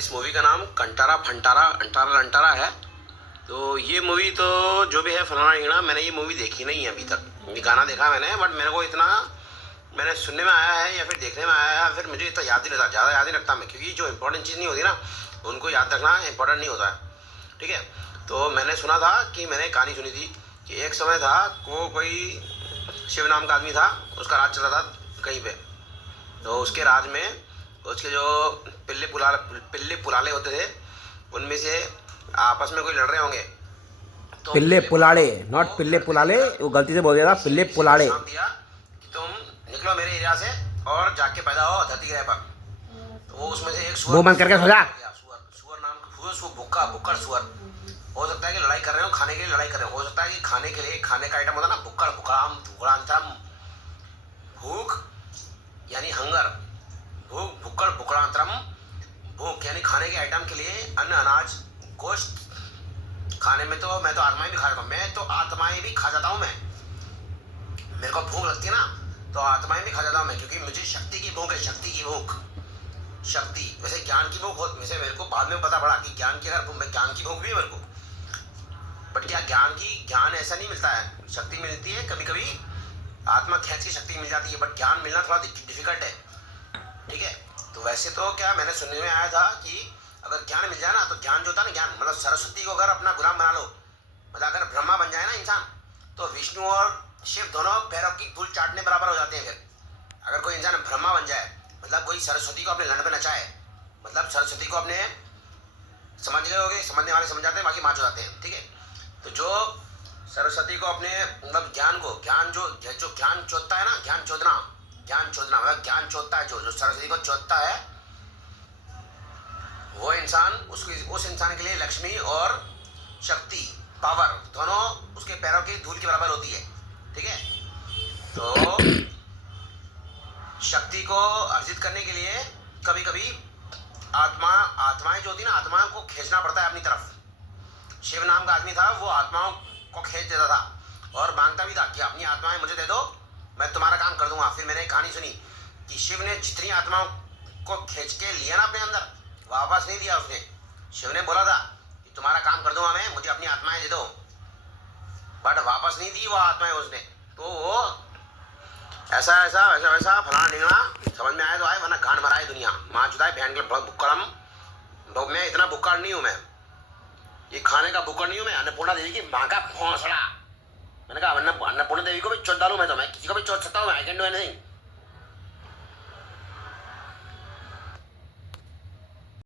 इस मूवी का नाम कंटारा फंटारा अंटारा लंटारा है। तो ये मूवी तो जो भी है फलाना ढिंगना, मैंने ये मूवी देखी नहीं है अभी तक। ये गाना देखा मैंने, बट मेरे को इतना मैंने सुनने में आया है या फिर देखने में आया है, फिर मुझे इतना याद नहीं रहता, ज़्यादा याद नहीं रखता मैं, क्योंकि जो इंपॉर्टेंट चीज़ नहीं होती ना उनको याद रखना इंपॉर्टेंट नहीं होता है। ठीक है, तो मैंने सुना था कि मैंने कहानी सुनी थी कि एक समय था कोई शिव नाम का आदमी था, उसका राज चल रहा था कहीं पे। तो उसके राज में उसके जो पिल्ले पुलाले होते थे, उनमें से आपस में कोई लड़ रहे होंगे। तो पिल्ले पुलाड़े, नॉट पिल्ले पुलाले, वो गलती से बोल दिया था, पिल्ले पुलाड़े। श्राप दिया कि तुम निकलो मेरे एरिया से और जाके पैदा हो धरती ग्रह पर। तो वो उसमें से एक सुअर, मुंह बंद करके सो जा। सुअर नाम का भुक्का भुक्कड़ सुअर। हो सकता है कि लड़ाई कर रहे हो, खाने के लिए लड़ाई कर रहे हो सकता है कि खाने के लिए खाने का आइटम होता है ना, भुक्कड़ भुक्कड़ाम भुक्कड़ांतरम। भूख यानी हंगर, भूख भुक्कड़ भुक्कड़ांतरम। भूख यानी खाने के आइटम के लिए अन्न अनाज गोश्त खाने में। तो मैं तो आत्माएं भी खा जाता हूँ, मैं तो आत्माएं भी खा जाता हूँ। मैं मेरे को भूख लगती है ना तो आत्माएं भी खा जाता हूँ मैं, क्योंकि मुझे शक्ति की भूख है, शक्ति की भूख। शक्ति वैसे ज्ञान की भूख हो, वैसे मेरे को बाद में पता पड़ा कि ज्ञान की अगर ज्ञान की भूख भी है मेरे को, बट क्या ज्ञान ऐसा नहीं मिलता है, शक्ति मिलती है कभी कभी, आत्मा खींच की शक्ति मिल जाती है, बट ज्ञान मिलना थोड़ा डिफिकल्ट है। ठीक है, तो वैसे तो क्या मैंने सुनने में आया था कि अगर ज्ञान मिल जाए ना, तो ज्ञान जो होता है ना, ज्ञान मतलब सरस्वती को अगर अपना गुलाम बना लो, मतलब अगर ब्रह्मा बन जाए ना इंसान, तो विष्णु और शिव दोनों पैरों की धूल चाटने बराबर हो जाते हैं। फिर अगर कोई इंसान ब्रह्मा बन जाए, मतलब कोई सरस्वती को अपने लंड पे नचाए, मतलब सरस्वती को अपने, समझ गए होगे, समझने वाले समझ जाते हैं, बाकी माच हो जाते हैं। ठीक है, तो जो सरस्वती को अपने मतलब ज्ञान जो ज्ञान चोदता है ना, ज्ञान चोदना मतलब ज्ञान चोदता है, जो सरस्वती को चोदता है, वो इंसान उस इंसान के लिए लक्ष्मी और शक्ति पावर दोनों उसके पैरों की धूल के बराबर होती है। ठीक है, तो शक्ति को अर्जित करने के लिए कभी कभी आत्माएं जो होती है ना, आत्माओं को खींचना पड़ता है अपनी तरफ। शिव नाम का आदमी था, वो आत्माओं को खींच देता था और मांगता भी था कि अपनी आत्माएं मुझे दे दो, मैं तुम्हारा काम कर दूंगा। फिर मैंने एक कहानी सुनी कि शिव ने जितनी आत्माओं को खींच के लिया ना अपने अंदर, वापस नहीं दिया उसने। शिव ने बोला था कि तुम्हारा काम कर दूंगा मैं, मुझे अपनी आत्माएं दे दो, बट वापस नहीं दी वो आत्माएं उसने। तो वो ऐसा ऐसा वैसा वैसा फलाना ढिंगना, समझ में आए तो आए, वरना गांड भराए दुनिया माँ चुदाए बहन के भुक्कड़म। मैं इतना भुक्कड़ नहीं हूँ, मैं ये खाने का भुक्कड़ नहीं हूँ मैं। अन्नपूर्णा देवी की माँ का भौंसड़ा, मैंने कहा अन्नपूर्णा देवी को भी चोट डालूं मैं, तो मैं किसी को भी चोट सकता हूँ, आई कैन डू एनीथिंग।